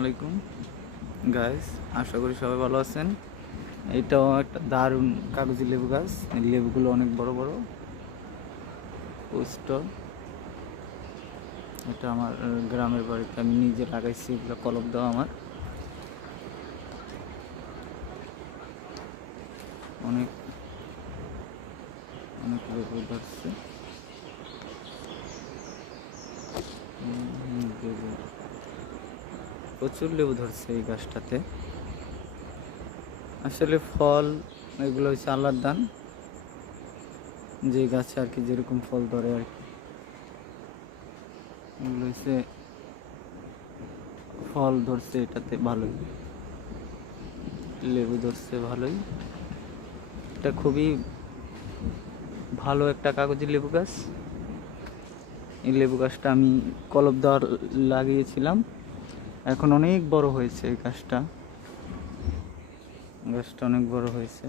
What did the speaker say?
আলাইকুম গাইস, আশা করি সবাই ভালো আছেন। এটাও একটা দারুণ কাগজি লেবু গাছ। এই লেবুগুলো অনেক বড় বড়, পুষ্ট। এটা আমার গ্রামের বাড়িতে আমি নিজে লাগাইছি, এগুলো কলম দেওয়া আমার। অনেক অনেক লেবু ধরছে। প্রচুর লেবু ধরছে এই গাছটাতে। আসলে ফল এগুলো হচ্ছে আল্লাহর দান, যে গাছে আর কি যেরকম ফল ধরে আর কি। এগুলো হচ্ছে ফল ধরছে এটাতে ভালোই, লেবু ধরছে ভালোই। এটা খুবই ভালো একটা কাগজি লেবু গাছ। এই লেবু গাছটা আমি কলম দেওয়া লাগিয়েছিলাম, এখন অনেক বড় হয়েছে। এই গাছটা অনেক বড় হয়েছে।